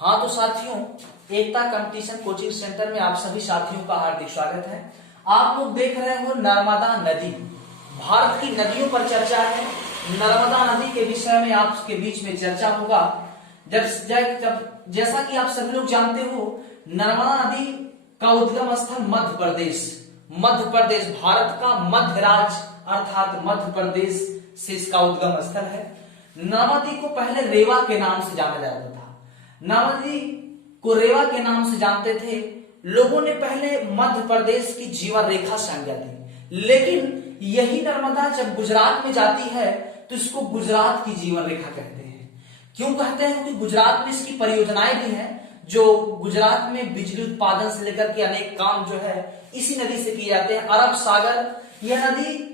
हाँ तो साथियों, एकता कंपटीशन कोचिंग सेंटर में आप सभी साथियों का हार्दिक स्वागत है। आप लोग देख रहे हो नर्मदा नदी। भारत की नदियों पर चर्चा है। नर्मदा नदी के विषय में आपके बीच में चर्चा होगा। जब जैसा कि आप सभी लोग जानते हो, नर्मदा नदी का उद्गम स्थल मध्य प्रदेश, भारत का मध्य राज्य अर्थात मध्य प्रदेश से इसका उद्गम स्थल है। नर्मदा को पहले रेवा के नाम से जाना जाता था। नर्मदा को रेवा के नाम से जानते थे। लोगों ने पहले मध्य प्रदेश की जीवन रेखा संज्ञा दी, लेकिन यही नर्मदा जब गुजरात में जाती है तो इसको गुजरात की जीवन रेखा कहते हैं। क्यों कहते हैं? क्योंकि गुजरात में इसकी परियोजनाएं भी हैं, जो गुजरात में बिजली उत्पादन से लेकर के अनेक काम जो है इसी नदी से किए जाते हैं। अरब सागर, यह नदी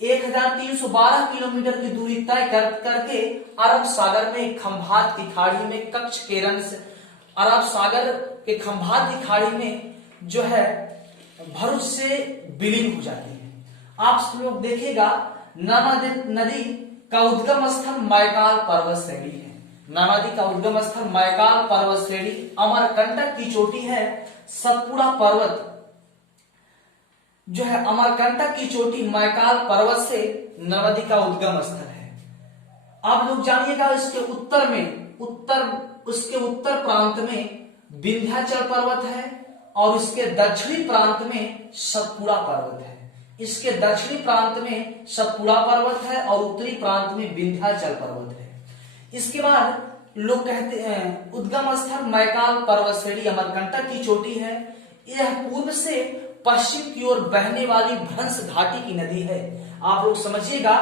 1312 किलोमीटर की दूरी तय करके अरब सागर में खंभात की खाड़ी में कच्छ केरन से अरब सागर के खंभात की खाड़ी में जो है भरूच से विलीन हो जाती है। आप सब लोग देखिएगा, नर्मदा नदी का उद्गम स्थल मैकाल पर्वत श्रेणी है। नर्मदा का उद्गम स्थल मैकाल पर्वत श्रेणी, अमरकंटक की चोटी है। सतपुड़ा पर्वत जो है अमरकंटक की चोटी मैकाल पर्वत से नर्मदा का उद्गम स्थल है। आप लोग जानिएगा, इसके उत्तर प्रांत में विंध्याचल पर्वत है और इसके दक्षिणी प्रांत में सतपुड़ा पर्वत है। इसके दक्षिणी प्रांत में सतपुड़ा पर्वत है और उत्तरी प्रांत में विंध्याचल पर्वत है। इसके बाद लोग कहते हैं उद्गम स्थल मैकाल पर्वत श्रेणी अमरकंटक की चोटी है। यह पूर्व से पश्चिम की ओर बहने वाली भ्रंश घाटी की नदी है। आप लोग समझिएगा,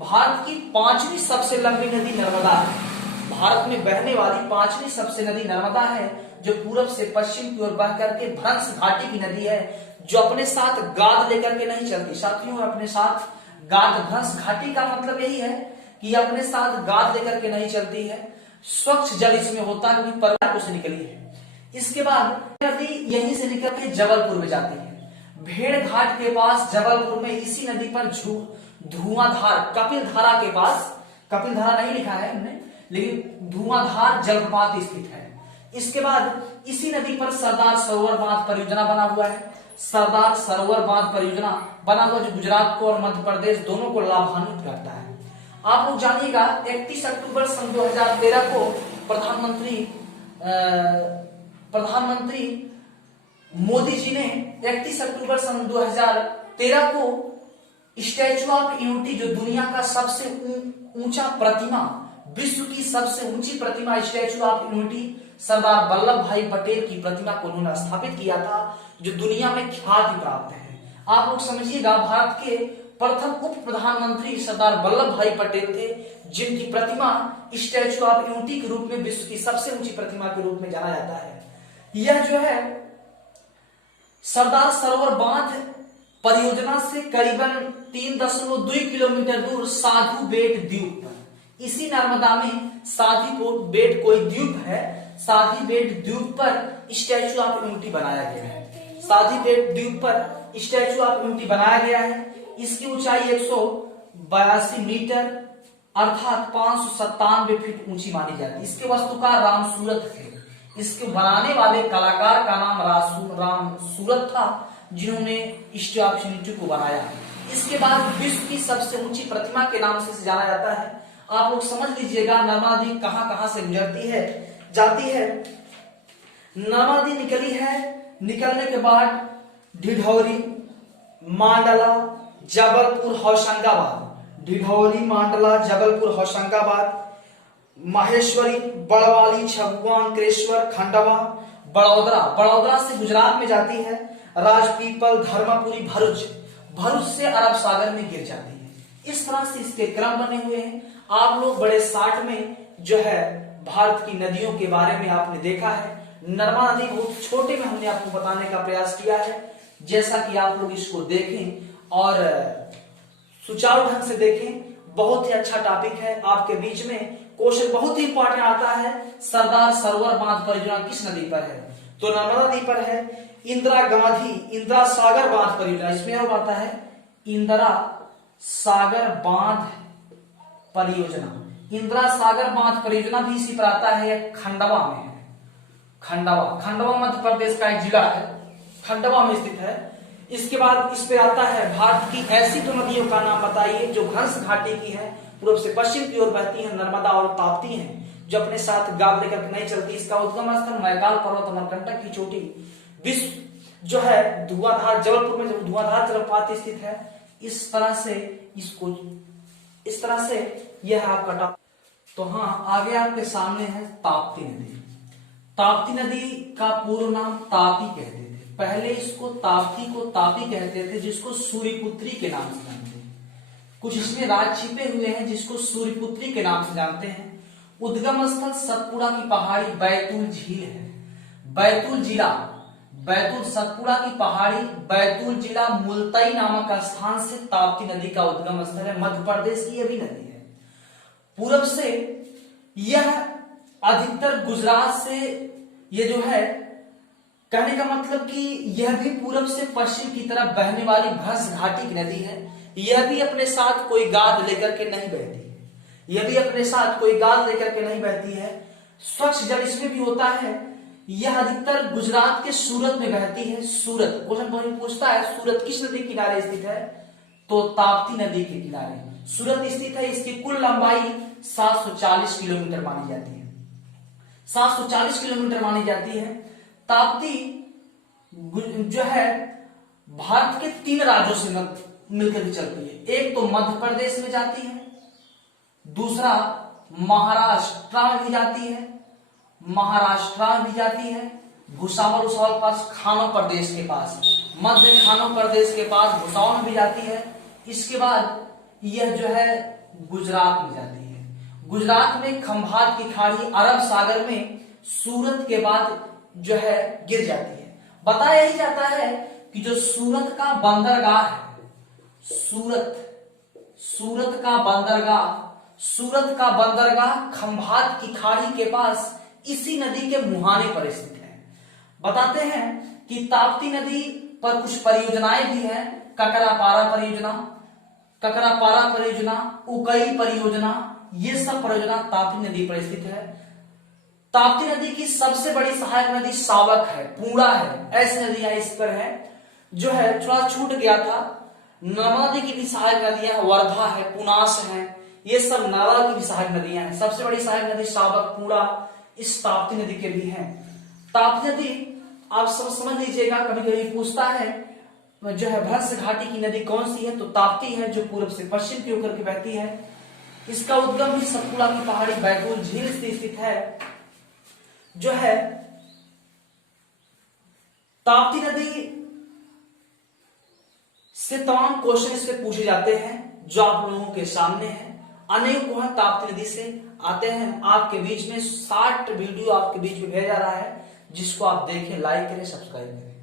भारत की पांचवी सबसे लंबी नदी नर्मदा है। भारत में बहने वाली पांचवी सबसे नदी नर्मदा है, जो पूरब से पश्चिम की ओर बह करके भ्रंश घाटी की नदी है, जो अपने साथ गाद लेकर के नहीं चलती। साथियों, अपने साथ गाद, भ्रंश घाटी का मतलब यही है कि अपने साथ गाद लेकर के नहीं चलती है। स्वच्छ जल इसमें होता है, क्योंकि पर्वतों से निकली है। इसके बाद नदी यहीं से निकल के जबलपुर में जाती है। भेड़ घाट के पास जबलपुर में इसी नदी पर धुआंधार, कपिल धारा के पास, कपिल धारा नहीं लिखा है हमने, लेकिन धुआंधार जलप्रपात स्थित है। इसके बाद इसी नदी पर सरदार सरोवर बांध परियोजना बना हुआ है। सरदार सरोवर बांध परियोजना बना हुआ, जो गुजरात को और मध्य प्रदेश दोनों को लाभान्वित करता है। आप लोग जानिएगा, 31 अक्टूबर सन 2013 को प्रधानमंत्री मोदी जी ने 31 अक्टूबर सन 2013 को स्टैचू ऑफ यूनिटी, जो दुनिया का सबसे ऊंचा प्रतिमा, विश्व की सबसे ऊंची प्रतिमा statue of unity, Sardar Vallabh भाई पटेल की प्रतिमा को उन्होंने स्थापित किया था, जो दुनिया में ख्याति प्राप्त है। आप लोग समझिएगा, भारत के प्रथम उप प्रधानमंत्री सरदार वल्लभ भाई पटेल थे, जिनकी प्रतिमा स्टैचू ऑफ यूनिटी के रूप में विश्व की सबसे ऊंची प्रतिमा के रूप में जाना जाता है। यह जो है सरदार सरोवर बांध परियोजना से करीबन 3.2 किलोमीटर दूर साधु बेट द्वीप पर, इसी नर्मदा में साधी बेट कोई द्वीप है, साधी बेट द्वीप पर स्टैचू ऑफ यूनिटी बनाया गया है। साधी बेट द्वीप पर स्टैचू ऑफ यूनिटी बनाया गया है। इसकी ऊंचाई 182 मीटर अर्थात 597 फीट ऊंची मानी जाती है। इसके वास्तुकार राम सूरत थे। इसके बनाने वाले कलाकार का नाम राम सूरत था, जिन्होंने स्टैचू ऑफ यूनिटी को बनाया। इसके बाद विश्व की सबसे ऊंची प्रतिमा के नाम से जाना जाता है। आप लोग समझ लीजिएगा, नर्मदा नदी कहां कहां से जाती है। नर्मदा नदी निकली है, निकलने के बाद ढिढौरी, मांडला, जबलपुर, होशंगाबाद, ढिढौरी, मांडला, जबलपुर, होशंगाबाद, माहेश्वरी, बड़वाली, छबुआ, अंकलेश्वर, खंडवा, बड़ौदरा से गुजरात में जाती है। राजपीपल, धर्मपुरी, भरूच से अरब सागर में गिर जाती है। इस तरह से इसके क्रम बने हुए हैं। आप लोग बड़े 60 में जो है भारत की नदियों के बारे में आपने देखा है। नर्मदा नदी बहुत छोटे में हमने आपको बताने का प्रयास किया है, जैसा कि आप लोग इसको देखें और सुचारू ढंग से देखें। बहुत ही अच्छा टॉपिक है। आपके बीच में क्वेश्चन बहुत ही इंपॉर्टेंट आता है, सरदार सरोवर बांध परियोजना किस नदी पर है? तो नर्मदा नदी पर है। इंदिरा सागर बांध परियोजना, इसमें और आता है इंदिरा सागर बांध परियोजना। इंदिरा सागर बांध परियोजना भी इसी पर आता है, खंडवा में है। खंडवा, खंडवा मध्य प्रदेश का एक जिला है, खंडवा में स्थित है। इसके बाद इस पे आता है भारत की ऐसी दो नदियों का नाम बताइए जो भंस घाटी की है, पूर्व से पश्चिम की ओर बहती है, नर्मदा और ताप्ती हैं, जो अपने साथ गाद लेकर नहीं चलती। इसका उद्गम स्थल मैकाल पर्वत अमरकंटक की चोटी, विश्व जो है धुआंधार, जबलपुर में जो धुआंधार जलप्रपात स्थित है। इस तरह से यह आपका तो हाँ, आगे आपके सामने है ताप्ती नदी। ताप्ती नदी का पूर्व नाम तापी कहते थे, पहले इसको ताप्ती को तापी कहते थे, जिसको सूर्यपुत्री के नाम से जानते हैं। कुछ इसमें राज छिपे हुए हैं जिसको सूर्यपुत्री के नाम से जानते हैं। उद्गम स्थल सतपुड़ा की पहाड़ी बैतूल झील है, बैतूल जिला, बैतूल सतपुड़ा की पहाड़ी बैतूल जिला मुलताई नामक स्थान से ताप्ती नदी का उद्गम स्थल है। मध्य प्रदेश की यह भी नदी है। पूर्व से यह अधिकतर गुजरात से, ये जो है कहने का मतलब कि यह भी पूर्व से पश्चिम की तरफ बहने वाली भंस घाटी की नदी है। यह भी अपने साथ कोई गाद लेकर के नहीं बहती है, यह भी अपने साथ कोई गाद लेकर के नहीं बहती है। स्वच्छ जल इसमें भी होता है। यह अधिकतर गुजरात के सूरत में बहती है। सूरत क्वेश्चन पूछता है सूरत किस नदी के किनारे स्थित है, तो ताप्ती नदी के किनारे सूरत स्थित है। इसकी कुल लंबाई 740 किलोमीटर मानी जाती है, 740 किलोमीटर मानी जाती है। ताप्ती जो है भारत के 3 राज्यों से मिलकर भी चलती है। एक तो मध्य प्रदेश में जाती है, दूसरा महाराष्ट्र में भी जाती है, भुसावल उसावल पास खानो प्रदेश के पास, मध्य खानो प्रदेश के पास भुसावल में भी जाती है। इसके बाद यह जो है गुजरात में जाती है। गुजरात में खंभात की खाड़ी अरब सागर में सूरत के बाद जो है गिर जाती है। बताया ही जाता है कि जो सूरत का बंदरगाह है, सूरत का बंदरगाह खंभात की खाड़ी के पास इसी नदी के मुहाने पर स्थित है। बताते हैं कि ताप्ती नदी पर कुछ परियोजनाएं भी हैं। ककरापारा परियोजना, उकई परियोजना, ये सब परियोजना ताप्ती नदी पर स्थित है। ताप्ती नदी की सबसे बड़ी सहायक नदी सावक है, पूर्णा है, ऐसी नदियां इस पर है। जो है थोड़ा छूट गया था, नर्मदा की भी सहायक नदियां वर्धा है, पुनास है, ये सब नाला की भी सहायक नदियां हैं। सबसे बड़ी सहायक नदी सावक, पूर्णा इस ताप्ती नदी के भी हैं। ताप्ती नदी आप सब समझ लीजिएगा, कभी कभी पूछता है जो है भंस घाटी की नदी कौन सी है, तो ताप्ती है, जो पूर्व से पश्चिम की होकर के बहती है। इसका उद्गम भी सतपुड़ा की पहाड़ी बैतूल झील से स्थित है। जो है ताप्ती नदी से तमाम क्वेश्चन इससे पूछे जाते हैं जो आप लोगों के सामने हैं। अनेक वह ताप्ती नदी से आते हैं। आपके बीच में 60 वीडियो आपके बीच में भेजा जा रहा है, जिसको आप देखें, लाइक करें, सब्सक्राइब करें।